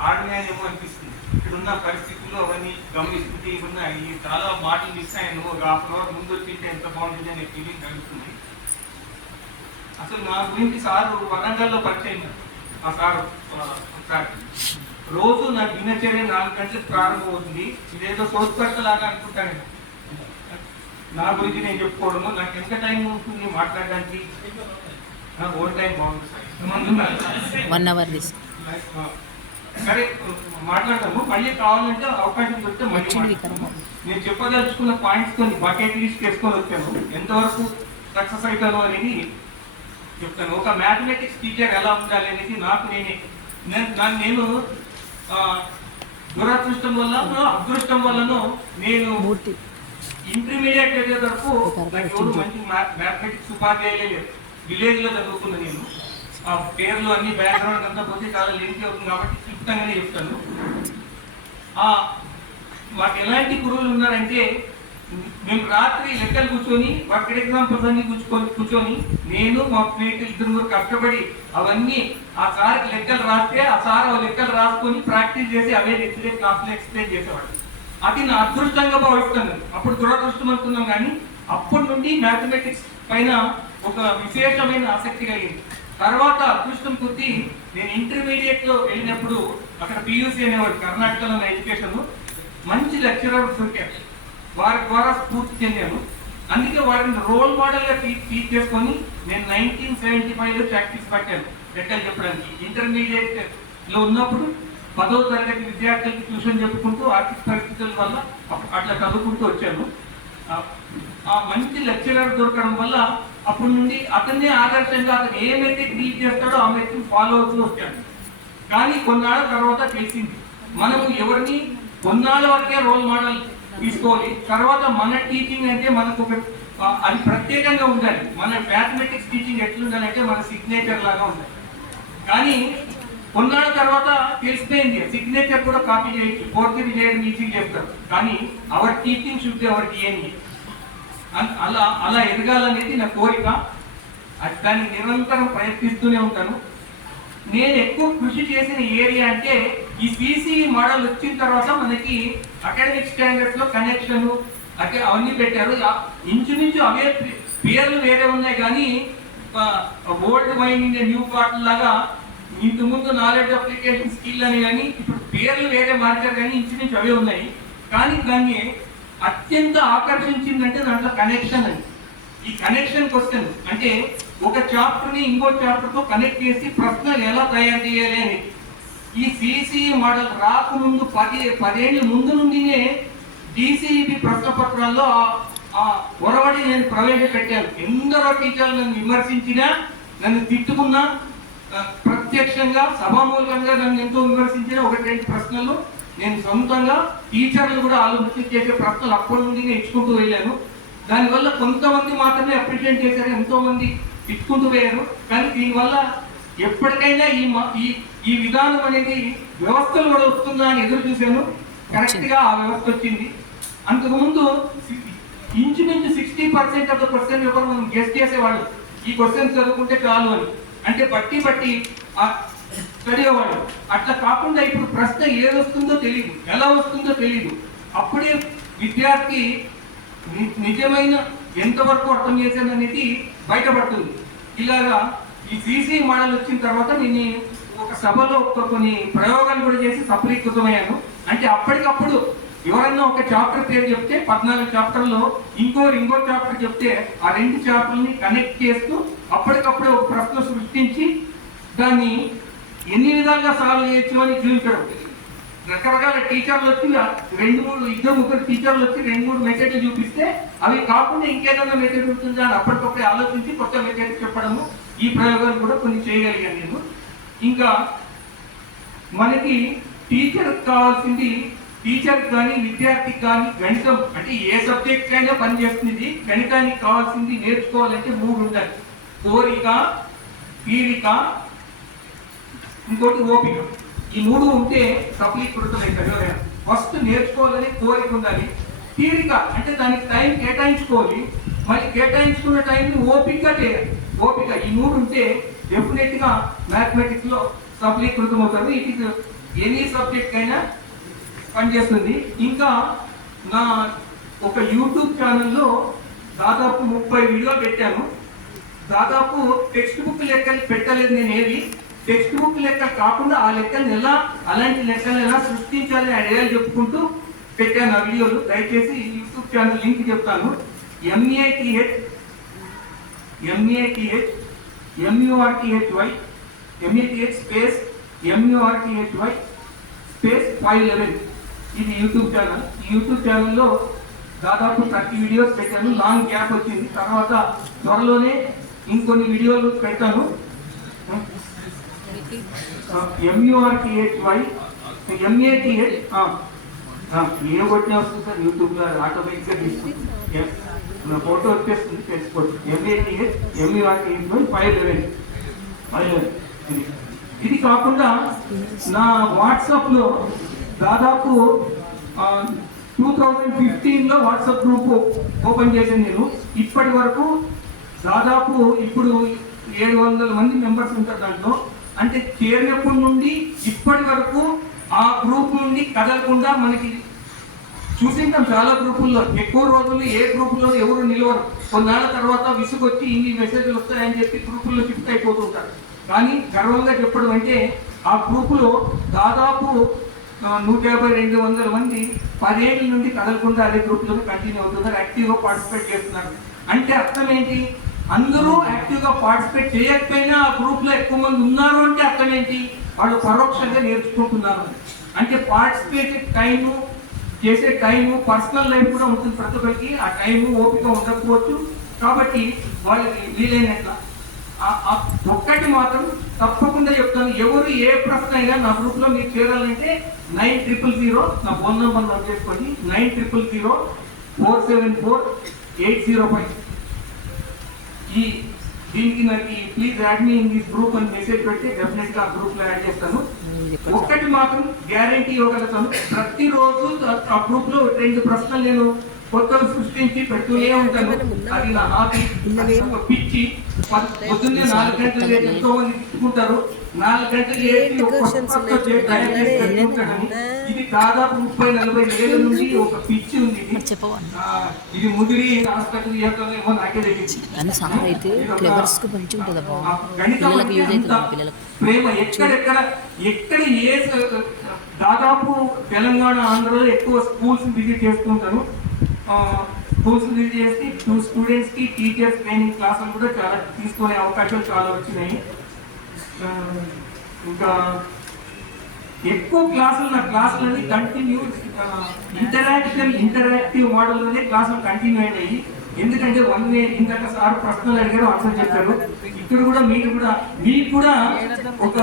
ఆడనేమో అనిపిస్తుంది. ఇక్కడున్న పరిస్థితుల్లో అవన్నీ గమనిస్తుంటే ఈ చాలా మాటలు మిస్ అయ్యాను ఒక హాఫ్ అన్ అవర్ ముందు వచ్చింటే ఎంత బాగుంటుంది అనే ఫీలింగ్ కలుగుతుంది. అసలు నా గురించి సారు వరంగల్లో పరిచయం ఆ సారు ఆ, సార్. రోజు నా దినచర్య నాలుగు గంటలకు ప్రారంభమవుతుంది. ఇదేదో సోత్పట్టలాగా అనుకుంటాను. నా గురించి నేను చెప్పుకోవడము నాకు ఎంత టైం ఉంటుంది మాట్లాడడానికి? నాకు ఓన్ టైం బాగుంది సార్. వన్ అవర్ సరే మాట్లాడదాము. మళ్ళీ కావాలంటే అవకాశం దొరికితే మళ్ళీ నేను చెప్పదలుచుకున్న పాయింట్స్ కొన్ని బకెట్ లిస్ట్ చేసుకొని వచ్చాను. ఎంతవరకు సక్సెస్ అవుతాను అనేది చెప్తాను. ఒక మ్యాథమెటిక్స్ టీచర్ ఎలా ఉండాలి అనేది నాకు నేనే. నేను నేను దురదృష్టం వల్ల అదృష్టం వల్లనో నేను ఇంటర్మీడియట్ చదివే వరకు ఒక నాకు ఎవరు మంచి మ్యాథమెటిక్స్ ఉపాధ్యాయులే లేదు విలేజ్లో చదువుకున్నా నేను. ఆ పేర్లు అన్ని బ్యాక్గ్రౌండ్ అంతా పోతే చాలా లెంతీ అవుతుంది కాబట్టి క్లుప్తంగానే చెప్తాను. ఆ మాకు ఎలాంటి గురువులు ఉన్నారంటే మేము రాత్రి లెక్కలు కూర్చొని వాటి ఎగ్జాంపుల్స్ అన్ని కూర్చుకొని కూర్చొని నేను మా స్నేహితులు ఇద్దరు ముగ్గురు కష్టపడి అవన్నీ ఆ సార్కి లెక్కలు రాస్తే ఆ సార్ ఆ లెక్కలు రాసుకొని ప్రాక్టీస్ చేసి అవే నెక్స్ట్ డే క్లాస్లో ఎక్స్ప్లెయిన్ చేసేవాడు. అది నా అదృష్టంగా భావిస్తాను. అప్పుడు దురదృష్టం అనుకున్నాం కానీ అప్పటి నుండి మ్యాథమెటిక్స్ పైన ఒక విశేషమైన ఆసక్తి కలిగింది. తర్వాత అదృష్టం కొద్దీ నేను ఇంటర్మీడియట్లో వెళ్ళినప్పుడు అక్కడ పియూసీ అనేవాడు కర్ణాటకలో ఉన్న ఎడ్యుకేషన్ మంచి లెక్చరర్ దొరికారు వారి ద్వారా స్ఫూర్తి చెందాను. అందుకే వారిని రోల్ మోడల్గా టీచ్ చేసుకొని నేను నైన్టీన్ సెవెంటీ ఫైవ్లో ప్రాక్టీస్ పట్టాను. లెక్కలు చెప్పడానికి. ఇంటర్మీడియట్లో ఉన్నప్పుడు పదవ తరగతి విద్యార్థులకి ట్యూషన్ చెప్పుకుంటూ ఆర్థిక పరిస్థితుల వల్ల అట్లా చదువుకుంటూ వచ్చాను. ఆ మంచి లెక్చరర్ దొరకడం వల్ల అప్పటి నుండి అతన్నే ఆదర్శంగా అతను ఏమైతే ట్రీట్ చేస్తాడో ఆ మెథడ్ ఫాలో అవుతూ వచ్చాడు కానీ కొన్నాళ్ళ తర్వాత తెలిసింది మనము ఎవరిని కొన్నాళ్ళ వరకే రోల్ మోడల్ తీసుకోవాలి. తర్వాత మన టీచింగ్ అంటే మనకు అది ప్రత్యేకంగా ఉండాలి. మన మ్యాథమెటిక్స్ టీచింగ్ ఎట్లుండాలంటే మన సిగ్నేచర్ లాగా ఉండాలి. కానీ కొన్నాళ్ళ తర్వాత తెలిసిపోయింది సిగ్నేచర్ కూడా కాపీ చేయొచ్చు ఫోర్త్ చేయడం ఈజీ చెప్తారు కానీ our teaching should our DNA అలా అలా ఎదగాలనేది నా కోరిక. అది దాన్ని నిరంతరం ప్రయత్నిస్తూనే ఉంటాను. నేను ఎక్కువ కృషి చేసిన ఏరియా అంటే ఈ సిసి మోడల్ వచ్చిన తర్వాత మనకి అకాడమిక్ స్టాండర్డ్స్లో కనెక్షన్ అట్లా అవన్నీ పెట్టారు. ఇంచుమించు అవే పేర్లు వేరే ఉన్నాయి కానీ old mind India new part లాగా ఇంతకుముందు నాలెడ్జ్ అప్లికేషన్ స్కిల్ అని కానీ ఇప్పుడు పేర్లు వేరే మార్చారు కానీ ఇంచుమించు అవే ఉన్నాయి. కానీ దాన్ని అత్యంత ఆకర్షించిందంటే దాంట్లో కనెక్షన్ అని ఈ కనెక్షన్ క్వశ్చన్ అంటే ఒక చాప్టర్ని ఇంకో చాప్టర్తో కనెక్ట్ చేసి ప్రశ్నలు ఎలా తయారు చేయాలి అని. ఈ సిసిఈ మోడల్ రాకముందు పది పదేళ్ళ ముందు నుండినే డిసిఈబి ప్రశ్న పత్రాల్లో ఒరవడి నేను ప్రవేశపెట్టాను. ఎందరో టీచర్లు నన్ను విమర్శించినా నన్ను తిట్టుకున్నా ప్రత్యక్షంగా సభామూలకంగా నన్ను ఎంతో విమర్శించిన ఒకటి రెండు ప్రశ్నలు నేను సొంతంగా టీచర్లు కూడా ఆలోచించి చేసే ప్రశ్నలు అప్పటి నుండి ఇచ్చుకుంటూ వెళ్ళాను. దానివల్ల కొంతమంది మాత్రమే అప్రిషియేట్ చేశారు ఎంతోమంది ఇచ్చుకుంటూ పోయారు. కానీ దీనివల్ల ఎప్పటికైనా ఈ ఈ ఈ విధానం అనేది వ్యవస్థలు కూడా వస్తుందా అని ఎదురు చూశాను. కరెక్ట్గా ఆ వ్యవస్థ వచ్చింది. అంతకుముందు ఇంచుమించు sixty percent of the question paper మనం గెస్ట్ చేసేవాళ్ళు. ఈ క్వశ్చన్ చదువుకుంటే చాలు అని. అంటే బట్టి బట్టి చదివేవాడు అట్లా కాకుండా ఇప్పుడు ప్రశ్న ఏది వస్తుందో తెలియదు ఎలా వస్తుందో తెలియదు అప్పుడే విద్యార్థి ని- నిజమైన ఎంతవరకు అర్థం చేశాను అనేది బయటపడుతుంది. ఇలాగా ఈ సీసీ మోడల్ వచ్చిన తర్వాత నేను ఒక సభలో ఒక కొన్ని ప్రయోగాలు కూడా చేసి సఫలీకృతమయ్యాను. అంటే అప్పటికప్పుడు ఎవరన్నా ఒక చాప్టర్ పేరు చెప్తే పద్నాలుగు చాప్టర్లో ఇంకో ఇంకో చాప్టర్ చెప్తే ఆ రెండు చాప్టర్ని కనెక్ట్ చేస్తూ అప్పటికప్పుడు ఒక ప్రశ్న సృష్టించి దాన్ని ఎన్ని విధాలుగా సాల్వ్ చేయొచ్చు అని చూపించడం. రకరకాల టీచర్లు వచ్చి రెండు మూడు ఇద్దరు ముగ్గురు టీచర్లు వచ్చి రెండు మూడు మెథడ్లు చూపిస్తే అవి కాకుండా ఇంకేదన్నా మెథడ్ ఉంటుందా అని అప్పటికప్పుడు ఆలోచించి కొత్త మెథడ్ చెప్పడము ఈ ప్రయోగాలు కూడా కొన్ని చేయగలిగాను నేను. ఇంకా మనకి టీచర్ కావాల్సింది టీచర్ కానీ విద్యార్థికి కానీ గణితం. అంటే ఏ సబ్జెక్ట్ అయినా పనిచేస్తుంది గణితానికి కావాల్సింది నేర్చుకోవాలంటే మూడు ఉండాలి. కోరిక పీరిక ఇంకోటి ఓపిక. ఈ మూడు ఉంటే సఫలీకృతమైంది ఎవరైనా ఫస్ట్ నేర్చుకోవాలని కోరిక ఉండాలి. తీరిక అంటే దానికి టైం కేటాయించుకోవాలి. మళ్ళీ కేటాయించుకున్న టైంని ఓపికగా చేయాలి. ఓపిక. ఈ మూడు ఉంటే డెఫినెట్గా మ్యాథమెటిక్స్లో సఫలీకృతం అవుతారు ఇట్ ఇస్ ఎనీ సబ్జెక్ట్ అయినా పనిచేస్తుంది. ఇంకా నా ఒక యూట్యూబ్ ఛానల్లో దాదాపు ముప్పై వీడియోలు పెట్టాను. దాదాపు టెక్స్ట్ బుక్ లెక్కలు పెట్టలేదు నేను ఏది టెక్స్ట్ బుక్ లెక్క కాకుండా ఆ లెక్కలు ఎలా అలాంటి లెక్కలు ఎలా సృష్టించాలి ఐడియాలు చెప్పుకుంటూ పెట్టాను ఆ వీడియోలు. దయచేసి యూట్యూబ్ ఛానల్ లింక్ చెప్తాను. M A T H M A T H M U R T H Y M A T H space M U R T H Y space five eleven ఇది YouTube channel. ఈ YouTube ఛానల్లో దాదాపు thirty videos పెట్టాను. Long gap వచ్చింది. తర్వాత త్వరలోనే ఇంకొన్ని వీడియోలు పెడతాను. ఎంయూఆర్టీహెచ్వై ఎంఏటిహెచ్ నేను కొట్టిన వస్తుంది సార్ యూట్యూబ్లో ఆటోమేటిక్గా తీసుకుంటుంది. నా ఫోటో వచ్చేస్తుంది తెలిసిపోతుంది M A T H M U R T H Y five eleven. Five eleven. ఇది. ఇది కాకుండా నా వాట్సాప్లో దాదాపు టూ థౌజండ్ ఫిఫ్టీన్లో వాట్సాప్ గ్రూప్ ఓపెన్ చేశాను నేను. ఇప్పటి వరకు దాదాపు ఇప్పుడు ఏడు వందల మంది మెంబర్స్ ఉంటారు దాంట్లో. అంటే చేరినప్పటి నుండి ఇప్పటి వరకు ఆ గ్రూప్ నుండి కదలకుండా మనకి చూసింటాం చాలా గ్రూపుల్లో ఎక్కువ రోజులు ఏ గ్రూపుల్లో ఎవరు నిలవరు. కొన్నాళ్ళ తర్వాత విసుగొచ్చి ఇన్ని మెసేజ్లు వస్తాయని చెప్పి గ్రూపుల్లో షిఫ్ట్ అయిపోతుంటారు కానీ గర్వంగా చెప్పడం అంటే ఆ గ్రూపులో దాదాపు నూట యాభై రెండు వందల మంది పదేళ్ళ నుండి కదలకుండా అదే గ్రూప్లో కంటిన్యూ అవుతున్నారు. యాక్టివ్గా పార్టిసిపేట్ చేస్తున్నారు. అంటే అర్థం ఏంటి? అందరూ యాక్టివ్గా పార్టిసిపేట్ చేయకపోయినా ఆ గ్రూప్ ఎక్కువ మంది ఉన్నారు అంటే అర్థం ఏంటి వాళ్ళు పరోక్షంగా నేర్చుకుంటున్నారు. అని. అంటే పార్టిసిపేట్ టైము చేసే టైము పర్సనల్ లైఫ్ కూడా ఉంటుంది ప్రతి ఒక్కరికి. ఆ టైము ఓపిక ఉండకపోవచ్చు. కాబట్టి వాళ్ళకి వీలైనట్ల ఒక్కటి మాత్రం తప్పకుండా చెప్తాను. ఎవరు ఏ ప్రశ్న అయినా నా గ్రూప్లో మీరు చేరాలంటే నైన్ ట్రిపుల్ జీరో నా ఫోన్ నెంబర్ నోట్ చేసుకోండి. Nine triple zero four seven four eight zero five ఈ దీనికి నాకు please add me in this group అని మెసేజ్ పెడితే డెఫినెట్గా గ్రూప్లో యాడ్ చేస్తాను. ఒక్కటి మాత్రం గ్యారంటీ ఇవ్వగలుగుతాను. ప్రతిరోజు ఆ- ఆ గ్రూప్లో రెండు ప్రశ్నలు నేను కొత్తలు సృష్టించి పెడుతూనే ఉంటాను అది నా హాబీ. ఒక పిచ్చి. పొద్దున్నే నాలుగు గంటలు లేచి ఎంతో మంది తిట్టుకుంటారు నాలుగు గంటలు చేసి ఒక కొత్త కొత్త చే- తయారు చేసి పెట్టుకుంటాడని. ఇది దాదాపు ముప్పై నలభై ఏళ్ళ నుండి ఒక పిచ్చి ఉంది. ఇది. ముదిరి హాస్పిటల్ ఏమో నాకే తెలియదు. ప్రేమ? ఎక్కడెక్కడ ఎక్కడ ఏ దాదాపు తెలంగాణ ఆంధ్రలో ఎక్కువ స్కూల్స్ విజిట్ చేస్తుంటాను కోర్సు విజిట్ చేసి టూ స్టూడెంట్స్కి టీచర్స్ ట్రైనింగ్ క్లాసులు కూడా చాలా తీసుకునే అవకాశాలు చాలా వచ్చినాయి. ఇంకా ఎక్కువ క్లాసులు నా క్లాసులని కంటిన్యూ ఇంటరాక్షన్ ఇంటరాక్టివ్ మోడల్లోనే క్లాసులు కంటిన్యూ అయినాయి. ఎందుకంటే వన్ వే ఇందాక సార్ ప్రశ్నలు అడిగారు ఆన్సర్ చెప్పారు. ఇక్కడ కూడా మీరు కూడా మీకు కూడా ఒక